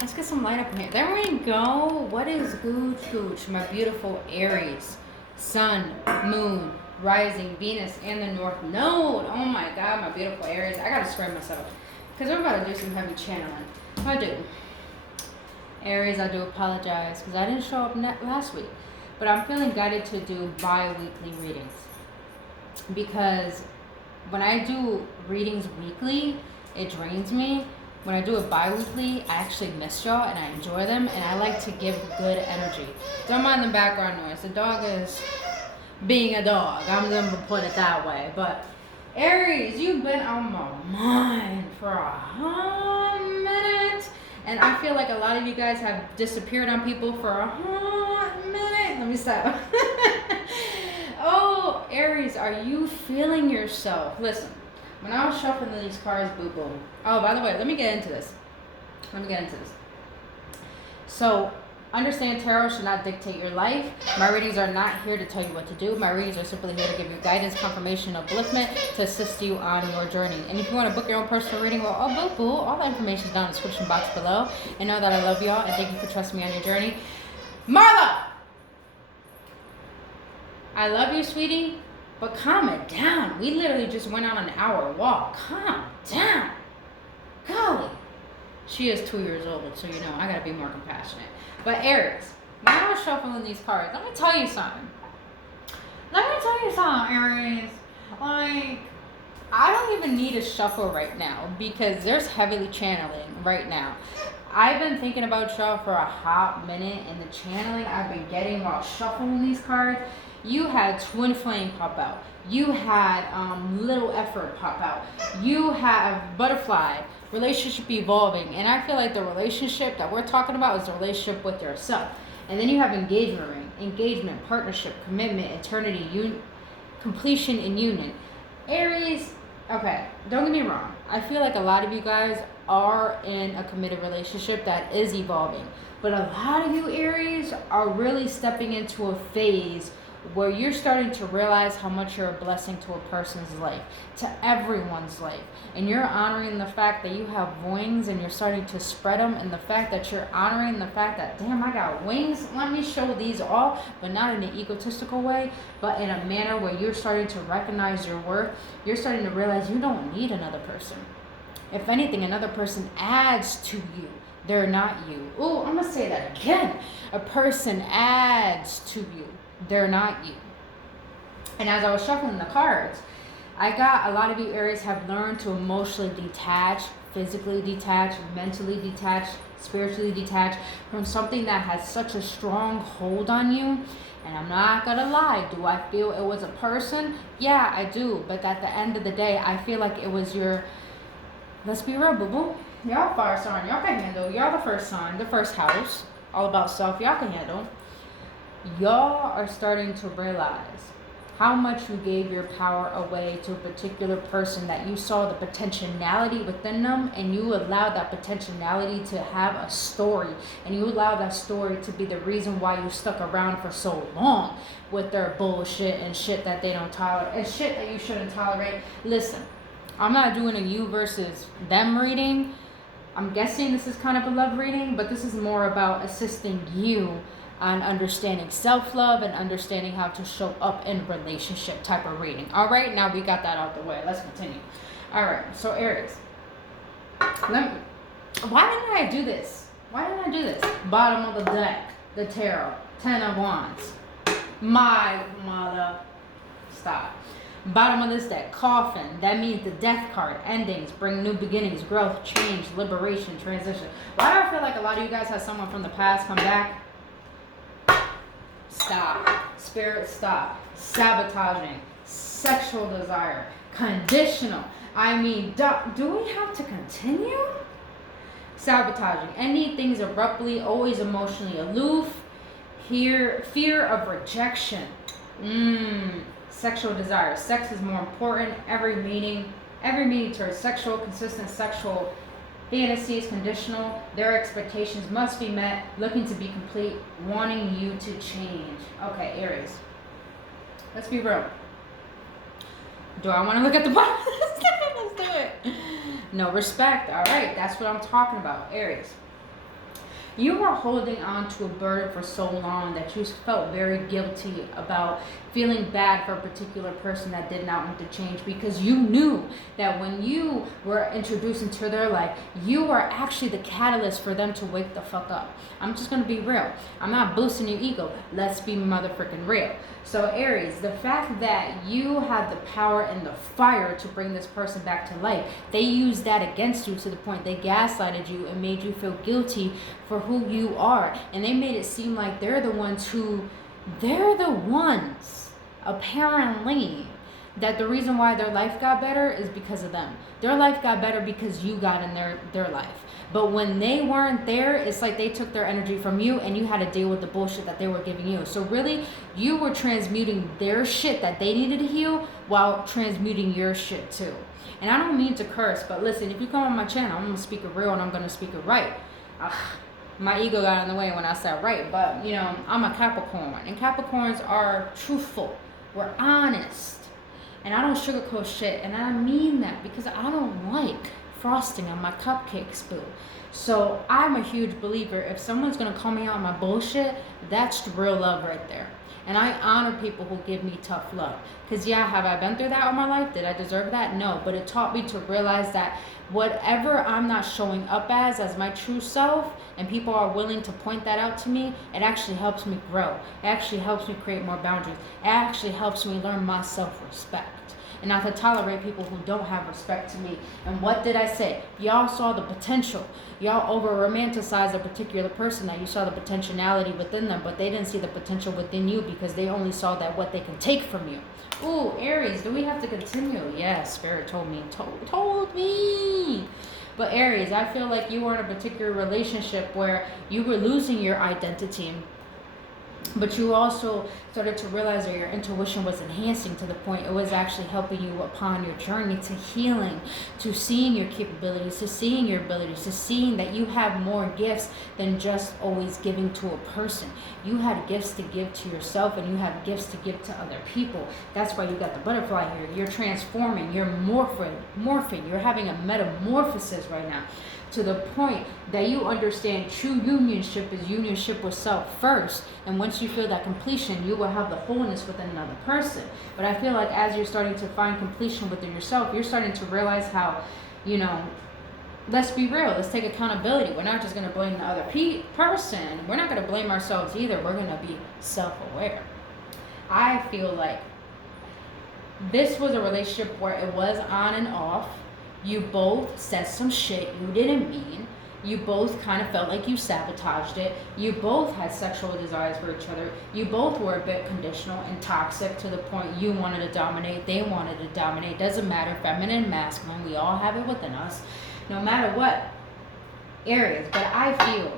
Let's get some light up in here. There we go. What is gooch gooch? My beautiful Aries. Sun, moon, rising, Venus, and the North Node. Oh my God, my beautiful Aries. I gotta spread myself. Because we're about to do some heavy channeling. I do. Aries, I do apologize because I didn't show up last week. But I'm feeling guided to do bi-weekly readings. Because when I do readings weekly, it drains me. When I do it bi-weekly, I actually miss y'all and I enjoy them, and I like to give good energy. Don't mind the background noise. The dog is being a dog. I'm going to put it that way. But Aries, you've been on my mind for a hot minute. And I feel like a lot of you guys have disappeared on people for a hot minute. Let me stop. Oh, Aries, are you feeling yourself? Listen. When I was shuffling these cards, boo-boo. Oh, by the way, let me get into this. So, understand tarot should not dictate your life. My readings are not here to tell you what to do. My readings are simply here to give you guidance, confirmation, upliftment to assist you on your journey. And if you want to book your own personal reading, well, oh, boo-boo, all the information is down in the description box below. And know that I love y'all and thank you for trusting me on your journey. Marla! I love you, sweetie. But calm it down. We literally just went on an hour walk. Calm down. Golly. She is 2 years old, so you know, I gotta be more compassionate. But Aries, when I was shuffling these cards, let me tell you something. Aries. Like, I don't even need a shuffle right now because there's heavily channeling right now. I've been thinking about y'all for a hot minute, and the channeling I've been getting while shuffling these cards. You had twin flame pop out. You had little effort pop out. You have butterfly, relationship evolving. And I feel like the relationship that we're talking about is the relationship with yourself. And then you have engagement ring, engagement, partnership, commitment, eternity, completion, and union. Aries, okay, don't get me wrong. I feel like a lot of you guys are in a committed relationship that is evolving. But a lot of you Aries are really stepping into a phase where you're starting to realize how much you're a blessing to a person's life, to everyone's life. And you're honoring the fact that you have wings and you're starting to spread them, and the fact that you're honoring the fact that, damn, I got wings, let me show these off, but not in an egotistical way, but in a manner where you're starting to recognize your worth. You're starting to realize you don't need another person. If anything, another person adds to you. They're not you. Oh, I'm going to say that again. A person adds to you. They're not you. And as I was shuffling the cards, I got a lot of you Aries have learned to emotionally detach, physically detach, mentally detach, spiritually detach from something that has such a strong hold on you. And I'm not gonna lie, do I feel it was a person? Yeah, I do. But at the end of the day, I feel like it was your, let's be real, boo-boo. Y'all fire sign, y'all can handle. Y'all the first sign, the first house, all about self, y'all can handle. Y'all are starting to realize how much you gave your power away to a particular person, that you saw the potentiality within them, and you allowed that potentiality to have a story, and you allowed that story to be the reason why you stuck around for so long with their bullshit and shit that they don't tolerate and shit that you shouldn't tolerate. Listen, I'm not doing a you versus them reading. I'm guessing this is kind of a love reading, but this is more about assisting you on understanding self-love and understanding how to show up in relationship type of reading. All right, now we got that out the way. Let's continue. All right, so Aries. Why didn't I do this? Bottom of the deck, the tarot, 10 of Wands. My mother. Stop. Bottom of this deck, coffin. That means the death card, endings, bring new beginnings, growth, change, liberation, transition. Why do I feel like a lot of you guys have someone from the past come back? Stop. Spirit, stop. Sabotaging. Sexual desire. Conditional. I mean, do we have to continue? Sabotaging. Ending things abruptly, always emotionally aloof. Fear of rejection. Sexual desire. Sex is more important. Every meeting towards sexual, consistent sexual fantasies, conditional. Their expectations must be met, looking to be complete, wanting you to change. Okay, Aries. Let's be real. Do I want to look at the bottom? Let's do it. No, respect. All right, that's what I'm talking about, Aries. You were holding on to a burden for so long that you felt very guilty about feeling bad for a particular person that did not want to change, because you knew that when you were introduced into their life, you were actually the catalyst for them to wake the fuck up. I'm just going to be real. I'm not boosting your ego. Let's be motherfucking real. So Aries, the fact that you had the power and the fire to bring this person back to life, they used that against you to the point they gaslighted you and made you feel guilty for who you are. And they made it seem like they're the ones, apparently, that the reason why their life got better is because of them. Their life got better because you got in their life. But when they weren't there, it's like they took their energy from you and you had to deal with the bullshit that they were giving you. So really, you were transmuting their shit that they needed to heal while transmuting your shit too. And I don't mean to curse, but listen, if you come on my channel, I'm going to speak it real and I'm going to speak it right. My ego got in the way when I said right, but you know, I'm a Capricorn, and Capricorns are truthful. We're honest. And I don't sugarcoat shit, and I mean that because I don't like frosting on my cupcakes, boo. So I'm a huge believer, if someone's gonna call me out on my bullshit, that's the real love right there. And I honor people who give me tough love. Because yeah, have I been through that all my life? Did I deserve that? No. But it taught me to realize that whatever I'm not showing up as my true self, and people are willing to point that out to me, it actually helps me grow. It actually helps me create more boundaries. It actually helps me learn my self-respect. And not to tolerate people who don't have respect to me. And what did I say? Y'all saw the potential. Y'all over-romanticized a particular person, that you saw the potentiality within them, but they didn't see the potential within you because they only saw that what they can take from you. Ooh, Aries, do we have to continue? Yes, Spirit told me. Told me. But Aries, I feel like you were in a particular relationship where you were losing your identity, but you also started to realize that your intuition was enhancing to the point it was actually helping you upon your journey to healing, to seeing your capabilities, to seeing your abilities, to seeing that you have more gifts than just always giving to a person. You had gifts to give to yourself, and you have gifts to give to other people. That's why you got the butterfly here. You're transforming, you're morphing, you're having a metamorphosis right now, to the point that you understand true unionship is unionship with self first. And once you feel that completion, you will have the wholeness within another person. But I feel like as you're starting to find completion within yourself, you're starting to realize how, you know, let's be real. Let's take accountability. We're not just going to blame the other person. We're not going to blame ourselves either. We're going to be self-aware. I feel like this was a relationship where it was on and off. You both said some shit you didn't mean. You both kind of felt like you sabotaged it. You both had sexual desires for each other. You both were a bit conditional and toxic to the point you wanted to dominate. They wanted to dominate. Doesn't matter, feminine, masculine. We all have it within us. No matter what, Aries. But I feel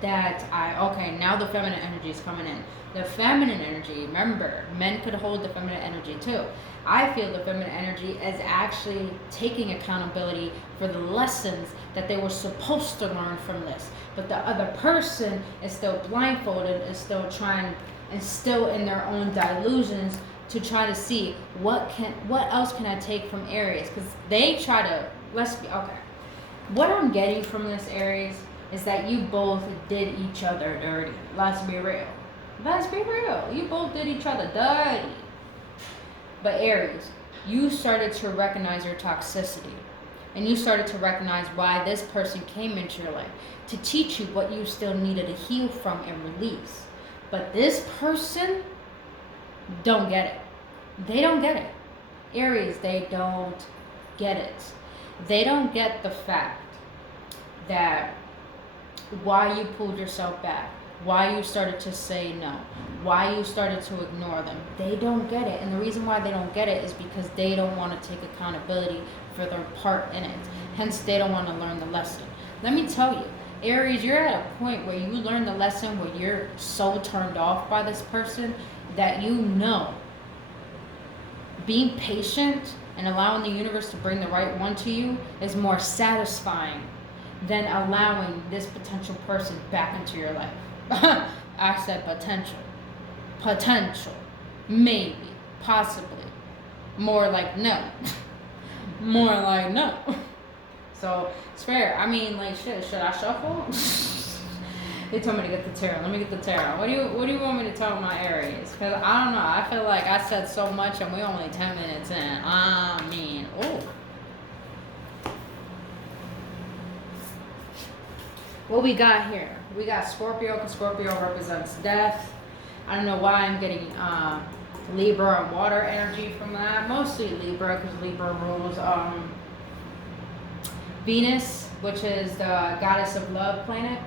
that now the feminine energy is coming in. The feminine energy, remember, men could hold the feminine energy too. I feel the feminine energy is actually taking accountability for the lessons that they were supposed to learn from this. But the other person is still blindfolded, is still trying, and still in their own delusions to try to see what else can I take from Aries? Because they try to, what I'm getting from this, Aries, is that you both did each other dirty. Let's be real. Let's be real. You both did each other dirty. But Aries, you started to recognize your toxicity. And you started to recognize why this person came into your life. To teach you what you still needed to heal from and release. But this person don't get it. They don't get it. Aries, they don't get it. They don't get the fact that why you pulled yourself back, why you started to say no, why you started to ignore them. They don't get it. And the reason why they don't get it is because they don't want to take accountability for their part in it. Hence, they don't want to learn the lesson. Let me tell you, Aries, you're at a point where you learn the lesson where you're so turned off by this person that you know being patient and allowing the universe to bring the right one to you is more satisfying than allowing this potential person back into your life. I said potential. Potential. Maybe. Possibly. More like no. More like no. So, it's fair. I mean, like, shit, should I shuffle? They told me to get the tarot. Let me get the tarot. What do you want me to tell my Aries? Because I don't know. I feel like I said so much and we're only 10 minutes in. I mean, oh. What we got here? We got Scorpio, because Scorpio represents death. I don't know why I'm getting Libra and water energy from that. Mostly Libra, because Libra rules Venus, which is the goddess of love planet.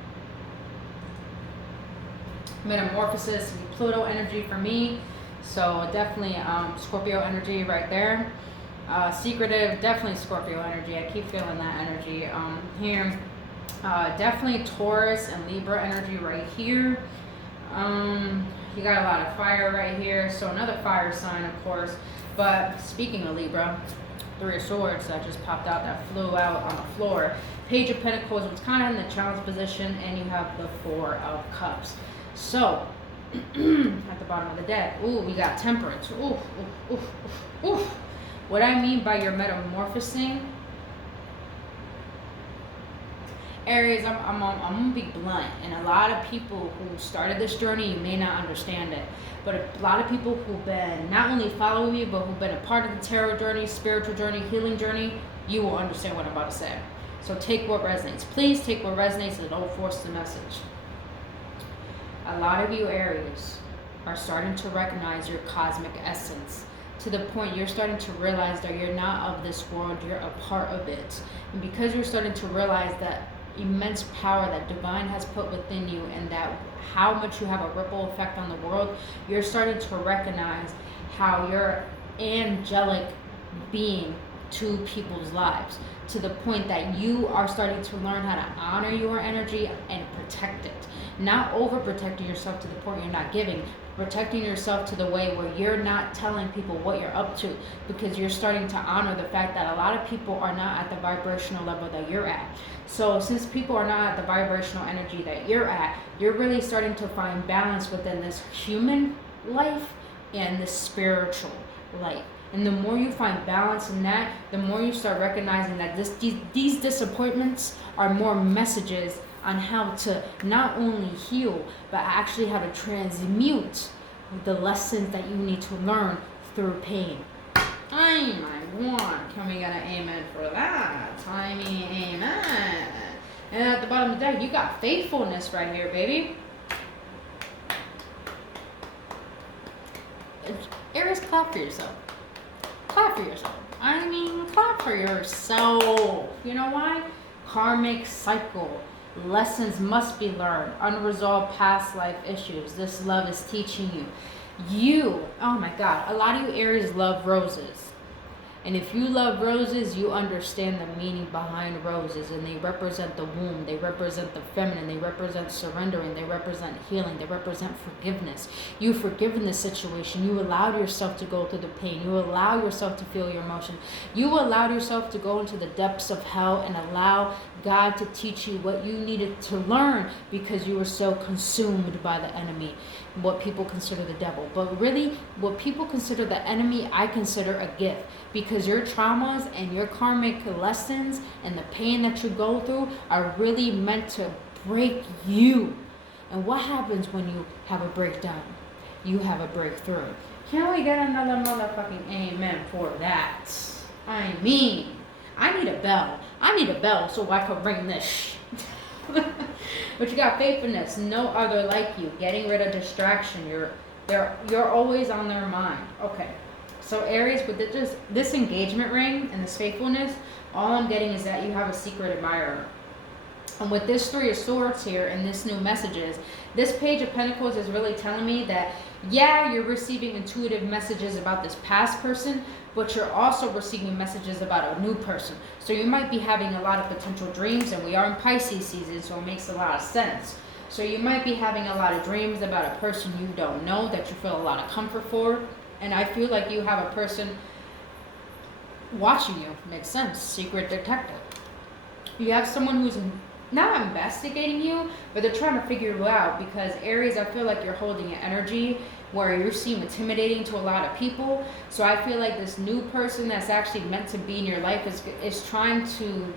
Metamorphosis, Pluto energy for me. So definitely Scorpio energy right there. Secretive, definitely Scorpio energy. I keep feeling that energy here. Definitely Taurus and Libra energy right here. You got a lot of fire right here. So another fire sign, of course. But speaking of Libra, Three of Swords that just popped out, that flew out on the floor. Page of Pentacles, which is kind of in the challenge position, and you have the Four of Cups. So, at the bottom of the deck, ooh, we got Temperance. Ooh, ooh, ooh, ooh. What I mean by your metamorphosing, Aries, I'm gonna be blunt, and a lot of people who started this journey, you may not understand it, but a lot of people who've been not only following me, but who've been a part of the tarot journey, spiritual journey, healing journey, you will understand what I'm about to say. So take what resonates. Please take what resonates and don't force the message. A lot of you Aries are starting to recognize your cosmic essence, to the point you're starting to realize that you're not of this world, you're a part of it. And because you're starting to realize that immense power that divine has put within you, and that how much you have a ripple effect on the world, you're starting to recognize how you're angelic being to people's lives, to the point that you are starting to learn how to honor your energy and protect it. Not overprotecting yourself to the point you're not giving, protecting yourself to the way where you're not telling people what you're up to, because you're starting to honor the fact that a lot of people are not at the vibrational level that you're at. So since people are not at the vibrational energy that you're at, you're really starting to find balance within this human life and the spiritual life. And the more you find balance in that, the more you start recognizing that these disappointments are more messages on how to not only heal, but actually how to transmute the lessons that you need to learn through pain. Oh my God, can we get an amen for that? I mean, amen. And at the bottom of the deck, you got faithfulness right here, baby. Aries, clap for yourself. Clap for yourself. I mean, clap for yourself. You know why? Karmic cycle. Lessons must be learned. Unresolved past life issues. This love is teaching you. Oh my God. A lot of you Aries love roses. And if you love roses, you understand the meaning behind roses. And they represent the womb. They represent the feminine. They represent surrendering. They represent healing. They represent forgiveness. You've forgiven the situation. You allowed yourself to go through the pain. You allow yourself to feel your emotion. You allowed yourself to go into the depths of hell and allow God to teach you what you needed to learn, because you were so consumed by the enemy, what people consider the devil. But really, what people consider the enemy, I consider a gift, because your traumas and your karmic lessons and the pain that you go through are really meant to break you. And what happens when you have a breakdown? You have a breakthrough. Can we get another motherfucking amen for that? I mean, I need a bell. I need a bell so I can ring this. But you got faithfulness, no other like you. Getting rid of distraction. You're always on their mind. Okay. So Aries, with this engagement ring and this faithfulness, all I'm getting is that you have a secret admirer. And with this Three of Swords here and this new messages, this Page of Pentacles is really telling me that, yeah, you're receiving intuitive messages about this past person, but you're also receiving messages about a new person. So you might be having a lot of potential dreams, and we are in Pisces season, so it makes a lot of sense. So you might be having a lot of dreams about a person you don't know that you feel a lot of comfort for. And I feel like you have a person watching you. Makes sense. Secret detective. You have someone who's not investigating you, but they're trying to figure you out, because Aries, I feel like you're holding an energy where you seem intimidating to a lot of people. So I feel like this new person that's actually meant to be in your life is trying to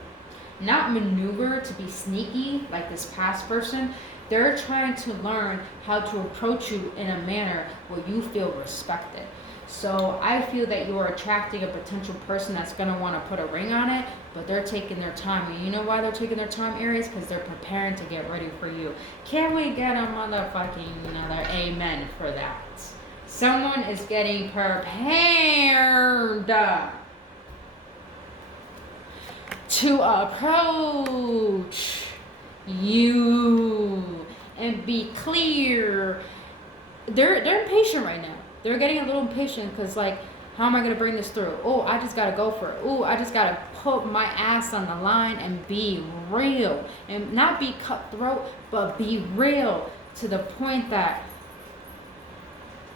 not maneuver to be sneaky like this past person. They're trying to learn how to approach you in a manner where you feel respected. So I feel that you're attracting a potential person that's going to want to put a ring on it, but they're taking their time. And you know why they're taking their time, Aries? Because they're preparing to get ready for you. Can we get a motherfucking another amen for that? Someone is getting prepared to approach you and be clear. They're impatient right now. They're getting a little impatient because, like, how am I going to bring this through? Oh, I just got to go for it. Oh, I just got to put my ass on the line and be real. And not be cutthroat, but be real to the point that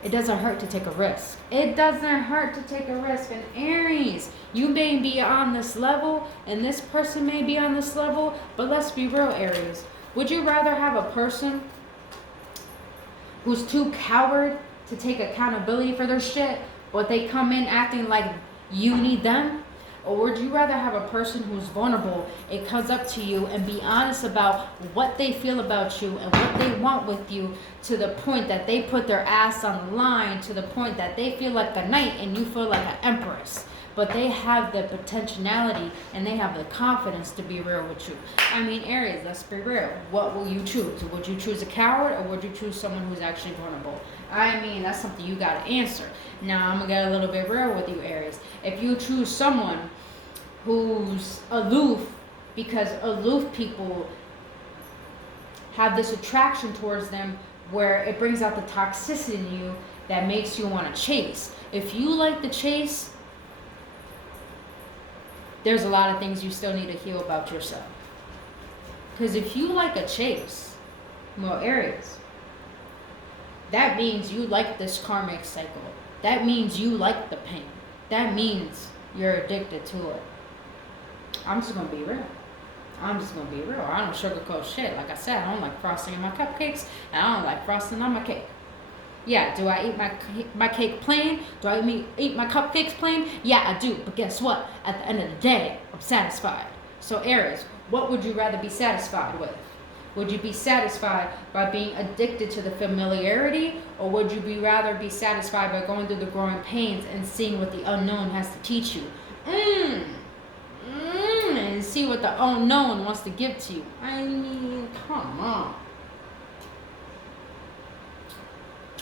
it doesn't hurt to take a risk. It doesn't hurt to take a risk. And Aries, you may be on this level, and this person may be on this level, but let's be real, Aries. Would you rather have a person who's too coward to take accountability for their shit, but they come in acting like you need them? Or would you rather have a person who's vulnerable, it comes up to you and be honest about what they feel about you and what they want with you, to the point that they put their ass on the line, to the point that they feel like a knight and you feel like an empress? But they have the potentiality and they have the confidence to be real with you. I mean, Aries, let's be real. What will you choose? Would you choose a coward, or would you choose someone who's actually vulnerable? I mean, that's something you got to answer. Now, I'm going to get a little bit real with you, Aries. If you choose someone who's aloof, because aloof people have this attraction towards them where it brings out the toxicity in you that makes you want to chase. If you like the chase, there's a lot of things you still need to heal about yourself. Because if you like a chase, well, Aries, that means you like this karmic cycle. That means you like the pain. That means you're addicted to it. I'm just going to be real. I don't sugarcoat shit. Like I said, I don't like frosting in my cupcakes, and I don't like frosting on my cake. Yeah, do I eat my cake plain? Do I eat my cupcakes plain? Yeah, I do. But guess what? At the end of the day, I'm satisfied. So Aries, what would you rather be satisfied with? Would you be satisfied by being addicted to the familiarity, or would you rather be satisfied by going through the growing pains and seeing what the unknown has to teach you? And see what the unknown wants to give to you. I mean, come on.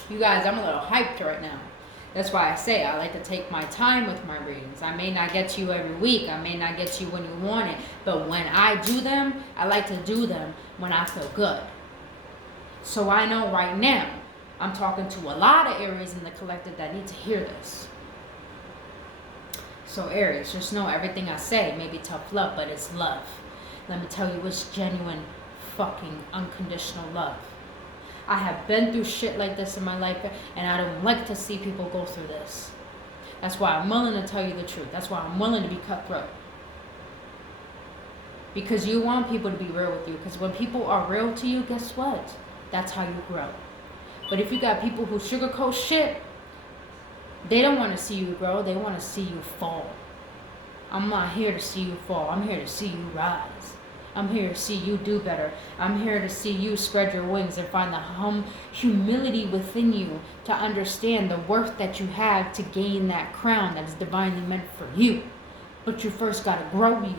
You guys, I'm a little hyped right now. That's why I say I like to take my time with my readings. I may not get to you every week. I may not get to you when you want it. But when I do them, I like to do them when I feel good. So I know right now, I'm talking to a lot of Aries in the collective that need to hear this. So Aries, just know everything I say may be tough love, but it's love. Let me tell you, it's genuine, fucking unconditional love. I have been through shit like this in my life, and I don't like to see people go through this. That's why I'm willing to tell you the truth. That's why I'm willing to be cutthroat. Because you want people to be real with you. Because when people are real to you, guess what? That's how you grow. But if you got people who sugarcoat shit, they don't want to see you grow. They want to see you fall. I'm not here to see you fall. I'm here to see you rise. I'm here to see you do better. I'm here to see you spread your wings and find the humility within you to understand the worth that you have to gain that crown that is divinely meant for you. But you first got to grow you.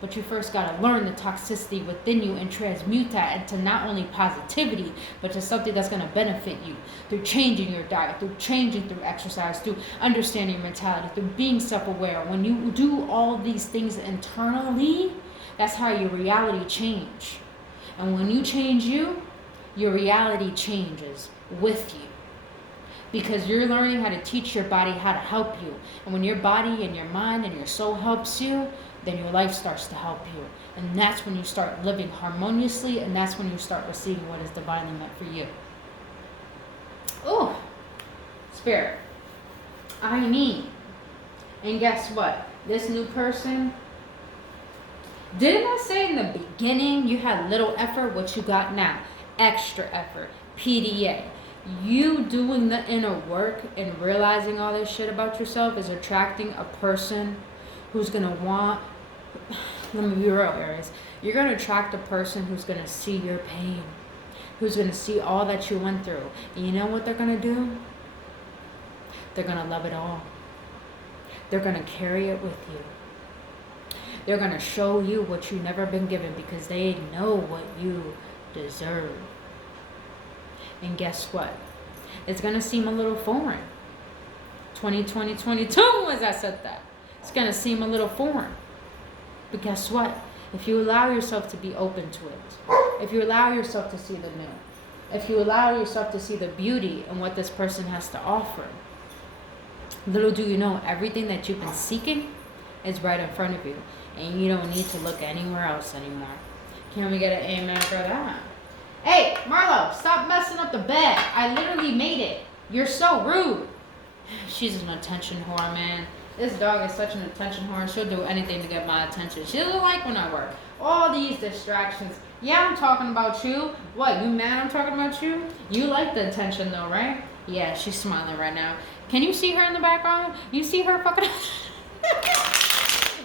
But you first got to learn the toxicity within you and transmute that into not only positivity, but to something that's going to benefit you through changing your diet, through changing through exercise, through understanding your mentality, through being self-aware. When you do all these things internally, that's how your reality change. And when you change you, your reality changes with you. Because you're learning how to teach your body how to help you. And when your body and your mind and your soul helps you, then your life starts to help you. And that's when you start living harmoniously, and that's when you start receiving what is divinely meant for you. Oh, Spirit. I mean, and guess what? This new person, didn't I say in the beginning you had little effort? What you got now? Extra effort. PDA. You doing the inner work and realizing all this shit about yourself is attracting a person who's going to want, Let me be real, Aries. You're going to attract a person who's going to see your pain, who's going to see all that you went through. And you know what they're going to do? They're going to love it all. They're going to carry it with you. They're going to show you what you've never been given because they know what you deserve. And guess what? It's going to seem a little foreign. 2020, 22 as I said that. It's going to seem a little foreign. But guess what? If you allow yourself to be open to it, if you allow yourself to see the new, if you allow yourself to see the beauty in what this person has to offer, little do you know, everything that you've been seeking is right in front of you. And you don't need to look anywhere else anymore. Can we get an amen for that? Hey, Marlo, stop messing up the bed. I literally made it. You're so rude. She's an attention whore, man. This dog is such an attention whore. She'll do anything to get my attention. She doesn't like when I work. All these distractions. Yeah, I'm talking about you. What, you mad I'm talking about you? You like the attention though, right? Yeah, she's smiling right now. Can you see her in the background? You see her fucking...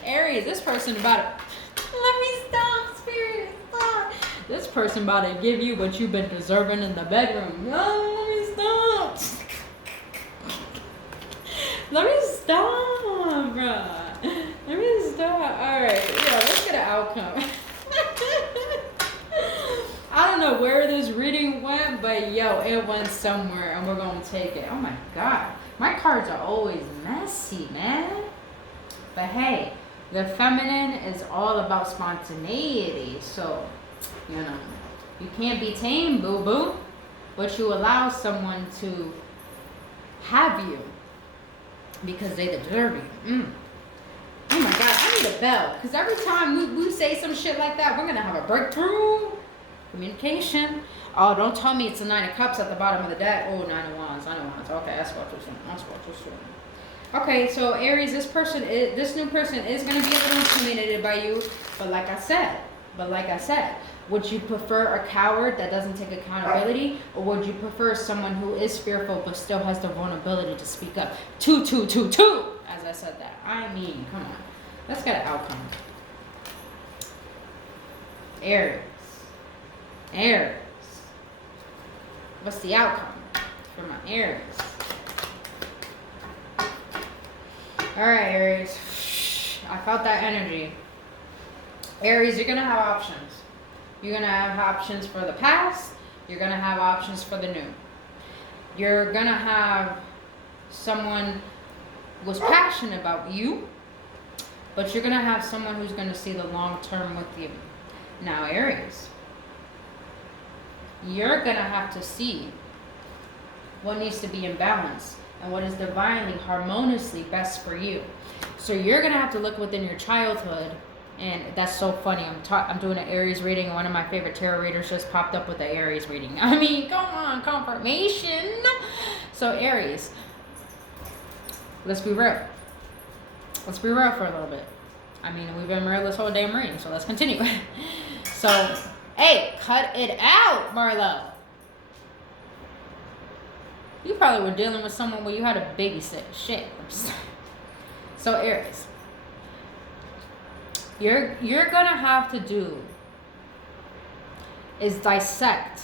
Aries, this person about to... Let me stop, spirit. Stop. This person about to give you what you've been deserving in the bedroom. No, let me stop. Let me stop, bruh. Let me stop. Alright, yeah, let's get an outcome. I don't know where this reading went, but yo, it went somewhere and we're gonna take it. Oh my god. My cards are always messy, man. But hey, the feminine is all about spontaneity. So, you know, you can't be tamed, boo-boo. But you allow someone to have you because they deserve you. Oh my god, I need a bell. Because every time we say some shit like that, we're going to have a breakthrough. Communication. Oh, don't tell me it's a 9 of Cups at the bottom of the deck. Oh, 9 of Wands. Okay, that's what this one. Okay, so Aries, this new person is going to be a little intimidated by you. But like I said, would you prefer a coward that doesn't take accountability? Or would you prefer someone who is fearful but still has the vulnerability to speak up? 2, 2, 2, 2. As I said that. I mean, come on. Let's get an outcome. Aries. What's the outcome for my Aries? Alright, Aries. I felt that energy. Aries, you're going to have options. You're going to have options for the past. You're going to have options for the new. You're going to have someone who's passionate about you, but you're going to have someone who's going to see the long term with you. Now, Aries, you're going to have to see what needs to be in balance and what is divinely, harmoniously best for you. So you're going to have to look within your childhood. And that's so funny. I'm doing an Aries reading, and one of my favorite tarot readers just popped up with the Aries reading. I mean, come on, confirmation. So Aries, let's be real. Let's be real for a little bit. I mean, we've been real this whole damn reading, so let's continue. So, hey, cut it out, Marlo. You probably were dealing with someone where you had to babysit. Shit. So Aries, you're gonna have to do is dissect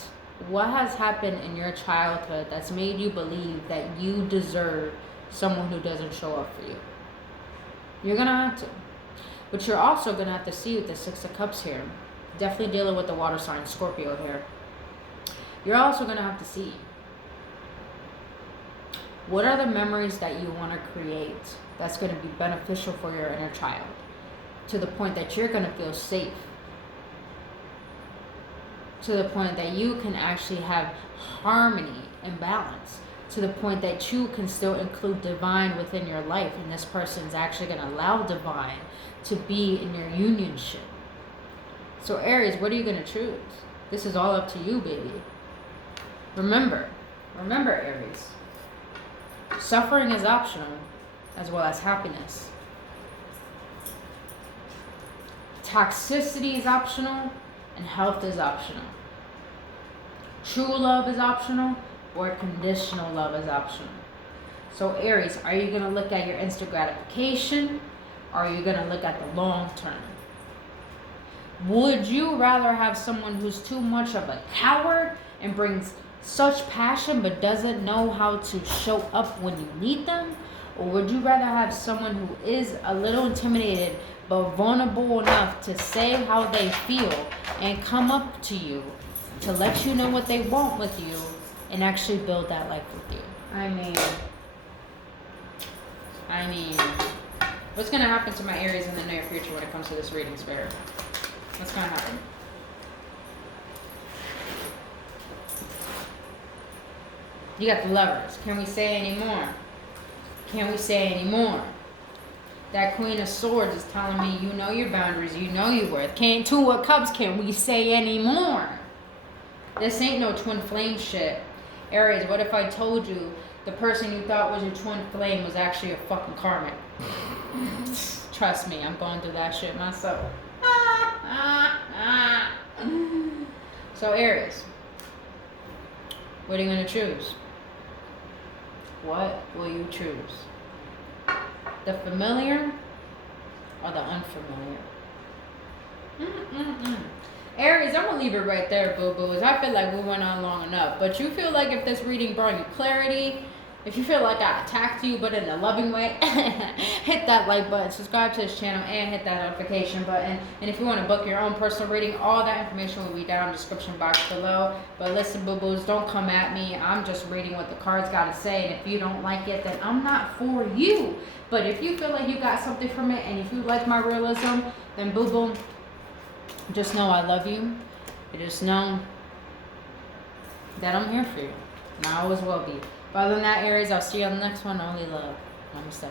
what has happened in your childhood that's made you believe that you deserve someone who doesn't show up for you. You're gonna have to. But you're also gonna have to see with the 6 of Cups here. Definitely dealing with the water sign Scorpio here. You're also gonna have to see what are the memories that you want to create that's going to be beneficial for your inner child, to the point that you're going to feel safe, to the point that you can actually have harmony and balance, to the point that you can still include divine within your life, and this person's actually going to allow divine to be in your unionship. So Aries, what are you going to choose? This is all up to you, baby. Remember Aries, suffering is optional as well as happiness. Toxicity is optional and health is optional. True love is optional or conditional love is optional. So Aries, are you going to look at your instant gratification or are you going to look at the long term? Would you rather have someone who's too much of a coward and brings such passion but doesn't know how to show up when you need them? Or would you rather have someone who is a little intimidated but vulnerable enough to say how they feel and come up to you to let you know what they want with you and actually build that life with you? I mean, what's going to happen to my Aries in the near future when it comes to this reading, Spirit? What's going to happen? You got the Lovers. Can we say any more? Can we say any more? That Queen of Swords is telling me you know your boundaries, you know your worth. Two of Cups, can we say any more? This ain't no twin flame shit. Aries, what if I told you the person you thought was your twin flame was actually a fucking karmic? Trust me, I'm going through that shit myself. So Aries, what are you going to choose? What will you choose? The familiar or the unfamiliar? Aries, I'm going to leave it right there, boo-boos. I feel like we went on long enough. But you feel like if this reading brought you clarity, if you feel like I attacked you but in a loving way, hit that like button, subscribe to this channel, and hit that notification button. And if you want to book your own personal reading, all that information will be down in the description box below. But listen, boo-boos, don't come at me. I'm just reading what the cards got to say. And if you don't like it, then I'm not for you. But if you feel like you got something from it, and if you like my realism, then boo-boo, just know I love you. Just know that I'm here for you. And I always will be. But other than that, Aries, I'll see you on the next one. Only love. Namaste.